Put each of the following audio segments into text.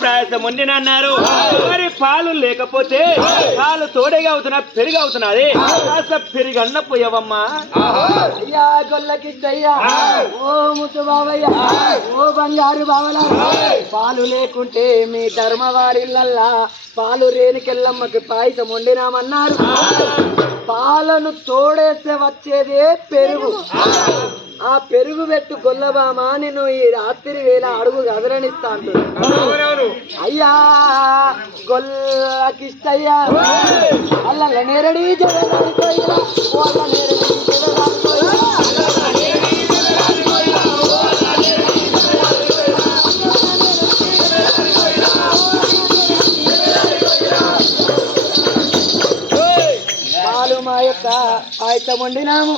ప్రయాసం వండినన్నారు. మరి పాలు లేకపోతే పాలు తోడేగా అవుతున్నా పెరుగు అవుతున్నది. కాస్త పెరుగు అన్న పోయావమ్మా. అయ్యా గొల్లకిద్దయ్యా, ఓ ముద్దు బావయ్య, ఓ బంగారు బావల, పాలు లేకుంటే మీ ధర్మవారిల్లల్లా పాలు రేణుకెళ్ళమ్మకి పాయసం వండినామన్నారు. పాలను తోడేస్తే వచ్చేదే పెరుగు. ఆ పెరుగు పెట్టు గొల్లబామ నేను ఈ రాత్రి వేళ అడుగు గదరనిస్తా అంటున్నాను. అయ్యా గొల్లకిష్టయ్యా, అల్ల నేరడి జగదాడిపోయినా, వాళ్ళ నేరడి జగదాడిపోయినా, పాలు మా యొక్క పాయసం వండినాము,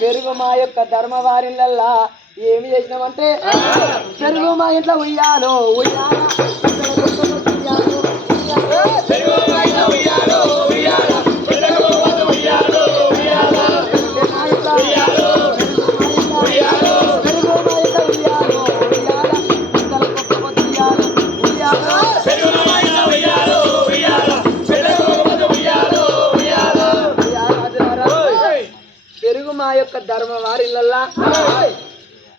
పెరుగు మా యొక్క ధర్మవారిలల్లా ఏమి చేసినామంటే పెరుగు మా ఇంట్లో ఉయ్యాలో ఉయ్యాలో యొక్క ధర్మవారిలల్లా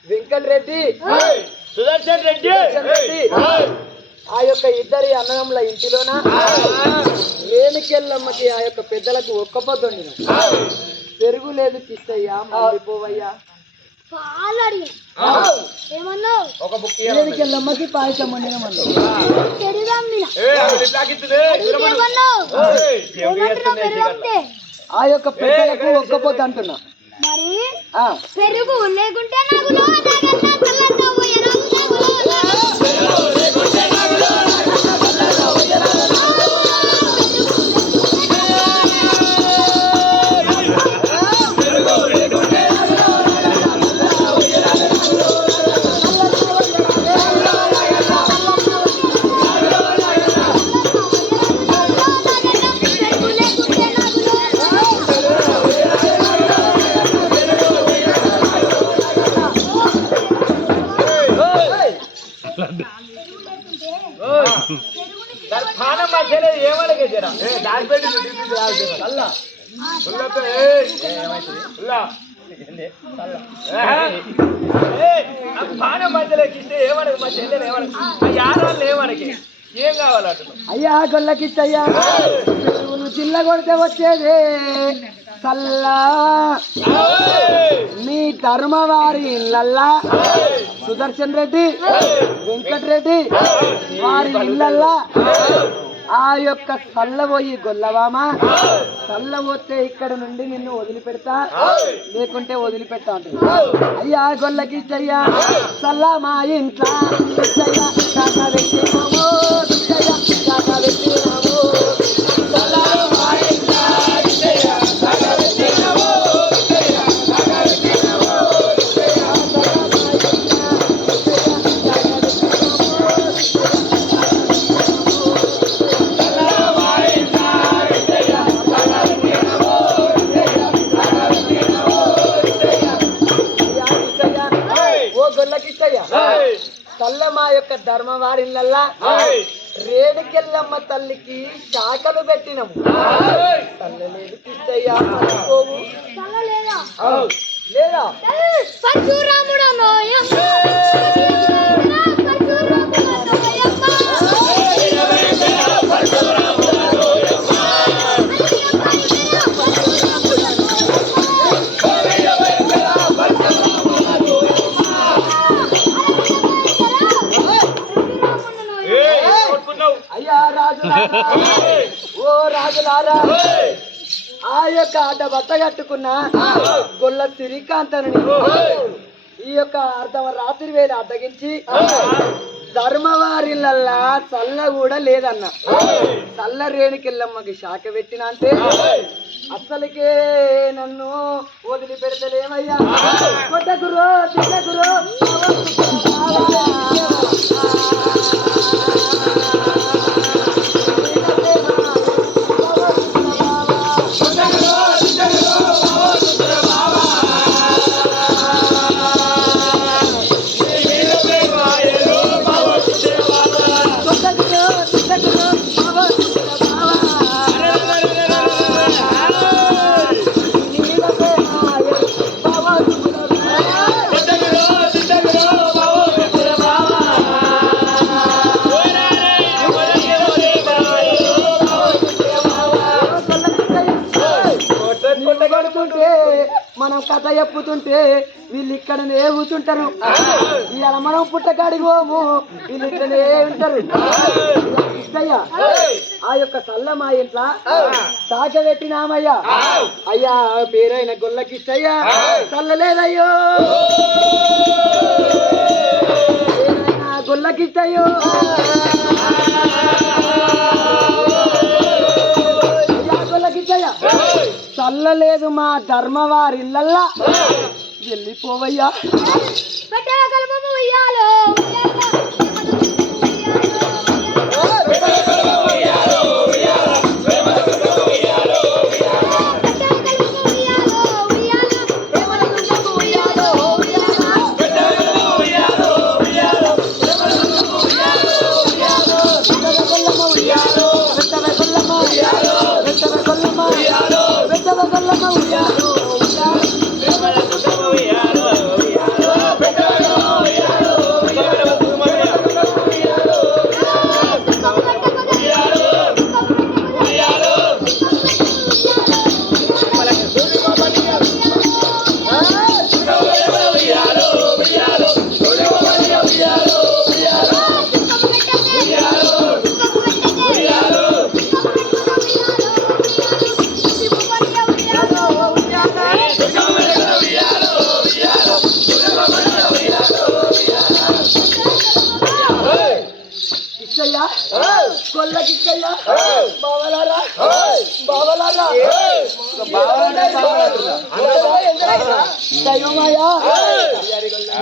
వెంకటరెడ్డి సుదర్శన్ రెడ్డి ఆ యొక్క ఇద్దరి అన్నదమ్ముల ఇంటిలోన లేనికెళ్ళమ్మకి ఆ యొక్క పెద్దలకు ఒక్క పొద్దుండి పెరుగు లేదు కిష్టయ్యా మారిపోవయ్యా. లేనికెళ్ళమ్మకి పాయసం వండినమన్నా ఆ యొక్క పెద్దలకు ఒక్క పొద్దు అంటున్నా. మరి పెరుగు లేకుంటే ఏం కావాలంట అయ్యా గొల్లకిచ్చయ్యా, పెరుగులు చిల్ల కొడితే వచ్చేదే చల్లా మీ ధర్మవారి ఇళ్ళల్లా సుదర్శన్ రెడ్డి వెంకటరెడ్డి వారి ఇళ్ళల్లా ఆ యొక్క చల్ల పోయి గొల్లవామ చల్ల పోతే ఇక్కడ నుండి నిన్ను వదిలిపెడతా లేకుంటే వదిలిపెడతా ఉంటుంది. అయ్యా గొల్లకిచ్చయ్యా, చల్ల మా ఇంట్లో పెట్టినాము, పెట్టినాము చల్లమా యొక్క ధర్మవారిలల్లా రేణుకెళ్ళమ్మ తల్లికి శాఖలు పెట్టినము. చల్లలేదు కిష్టయ్యా పోవు లేదా అయ్యా రాజులారా, ఓ రాజులారా, ఆ యొక్క అడ్డ బట్ట కట్టుకున్న గొల్ల శ్రీకాంతను ఈ యొక్క రాత్రి వేళ అడ్డగించి ధర్మవారిలల్లా చల్ల కూడా లేదన్న చల్ల రేణుకెళ్ళమ్మకి శాఖ పెట్టిన అంటే అసలుకే నన్ను వదిలిపెడతలేమయ్యా. కొట్టకురో తిట్టకురో కథ చెప్పుతుంటే వీళ్ళు ఇక్కడనే కూర్చుంటారు. ఇవాళ మనం పుట్టకాడికి పోము, వీళ్ళు ఇక్కడనే ఉంటారు. ఇస్తయ్యా ఆ యొక్క సల్ల మా ఇంట్లో సాగ పెట్టినామయ్యా. అయ్యా పేరైన గొల్లకిస్తయ్యా చల్లలేదయ్యో, గొల్లకిస్తయ్యో గొల్లకిస్తయ్యా చల్లలేదు మా ధర్మవారిల్లల్లా వెళ్ళిపోవయ్యా.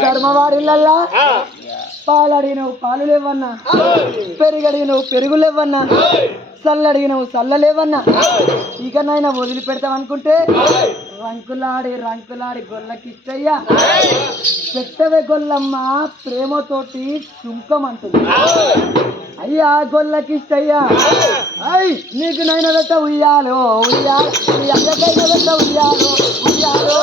ధర్మవారిల్లల్లా పాలడిగినవు పాలు లేవన్నా, పెరుగడిగినవు పెరుగు లేవన్నా, చల్లడిగినవు చల్ల లేవన్నా. ఇకనైనా వదిలిపెడతామనుకుంటే రంకులాడి గొల్లకిస్తయ్యా పెట్టవే గొల్లమ్మ ప్రేమతోటి సుంకం అంటుంది. అయ్యా గొల్లకిస్తయ్యా అయ్ నీకు నైనా పెట్ట ఉయ్యాలో ఉయ్యాలో, నీ అయ్యకైనా పెట్ట ఉయ్యాలో ఉయ్యాలో.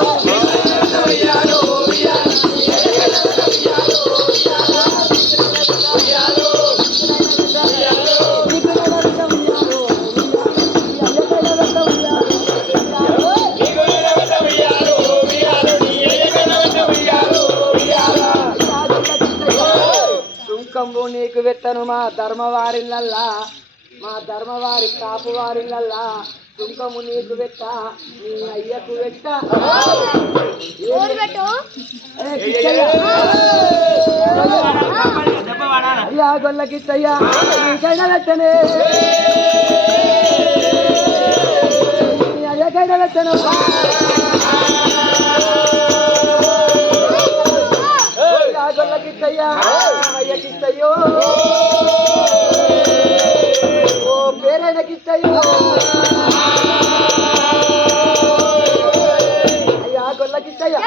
సుంకంబు నీకు పెట్టను మా ధర్మవారిల్లల్లా, మా ధర్మవారి కాపు వారిల్లల్లా సుంకము నీకు పెట్ట, నీ అయ్యకు పెట్ట. అయ్యా గొల్లకిస్తయ్యా నీకైనా పెట్టనే, నీ అయ్యకైనా పెట్టను. గొల్లకిస్తయ్యా అయ్యకిస్తయ్యో, ఓ పేరైనకిస్తయ్యో. అయ్యా గొల్లకిస్తయ్యా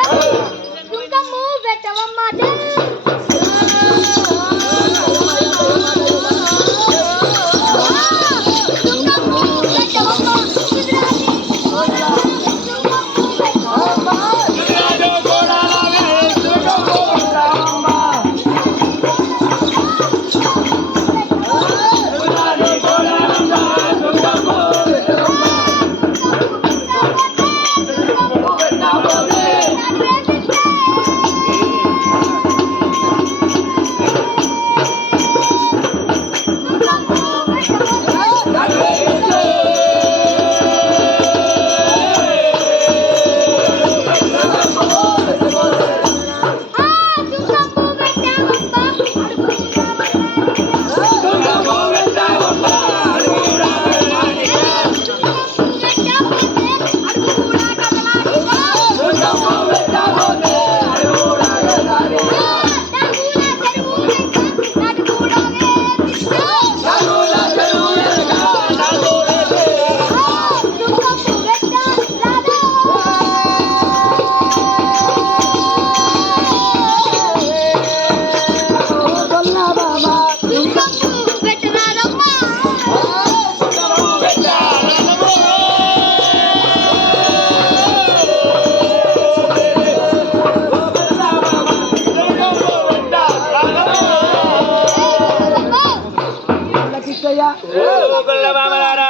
కిచ్చయ్య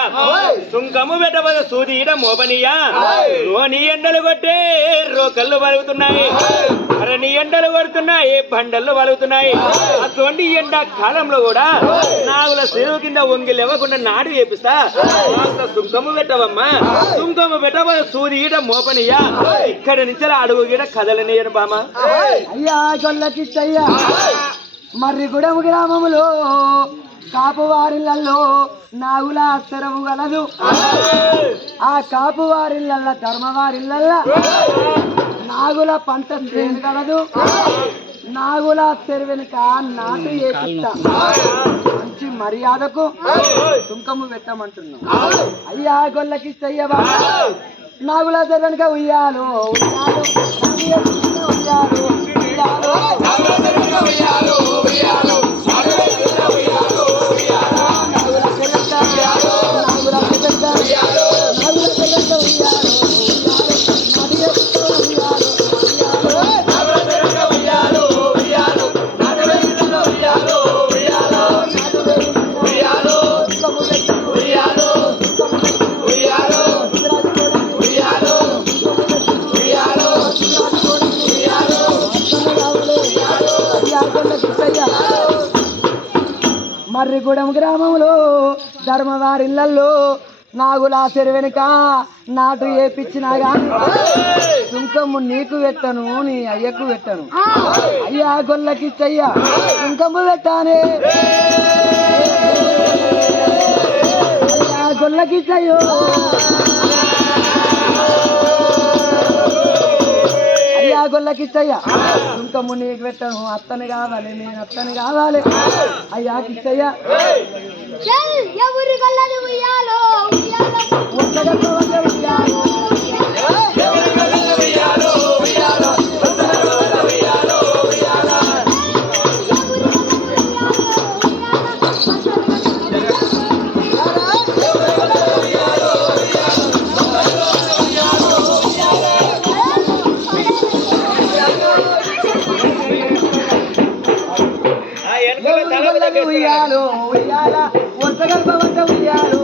సుంకము పెట్టబోదు సూదీట మోపనీయా నీ ఎండలు కొట్టే రోకళ్ళు పలుగుతున్నాయి అరే నీ ఎండలు కొడుతున్నాయి బండలు పలుగుతున్నాయి అటువంటి ఎండ కాలంలో కూడా నాగుల చెరువు కింద వంగి లేవకుండా నాడు చేపిస్తా కాస్త సుంకము పెట్టవమ్మా సుంకము పెట్టబోదు సూదీట మోపనీయా ఇక్కడి నుంచి అడుగు గీట కదలనీయను బామ అయ్యా గొల్ల కిచ్చయ్య మర్రిగూడెం గ్రామములో కాపువారిళ్ళల్లో నాగుల అక్షరము గలదు ఆ కాపువారిళ్ళ ధర్మవారిళ్ళల్లా నాగుల పంట శ్రేణి గలదు నాగుల చెరువెనుక నాటు ఏపిస్తా మంచి మర్యాదకు సుంకము పెట్టమంటున్నా అయ్యా గొల్లకిచ్చయ్య బాబా నాగుల చెరువెనుక ఉయ్యాలు ఉయ్యాలు ఉయ్యాలు ఉయ్యాలు ఉయ్యాలు మర్రిగూడెం గ్రామంలో ధర్మవారిళ్ళల్లో నాగుల చెరువెనుక నాటు ఏపిచ్చినా గాని సుంకము నీకు పెట్టను నీ అయ్యకు పెట్టను అయ్యా గొల్లకిచ్చయ్యా సుంకము పెట్టానే అయ్యా గొల్లకిచ్చయ్యో అయ్యా గొల్లకిచ్చయ్యా సుంకము నీకు పెట్టను అత్తని కావాలి నేను అత్తని కావాలి అయ్యా కిచ్చయ్యా ఎవరు గల్లది ఉయ్యాలో ఉయ్యాలో ఉయ్యాల వర్షగల్పవంత ఉయ్యాలో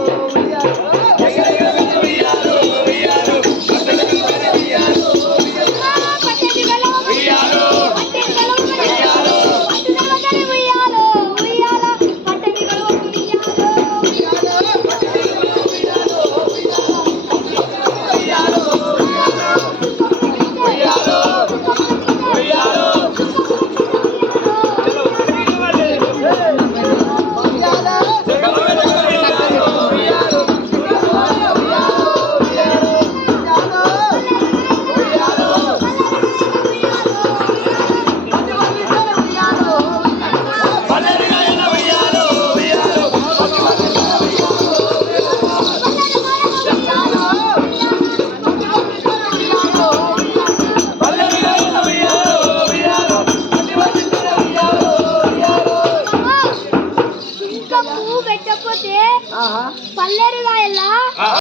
పల్లెరు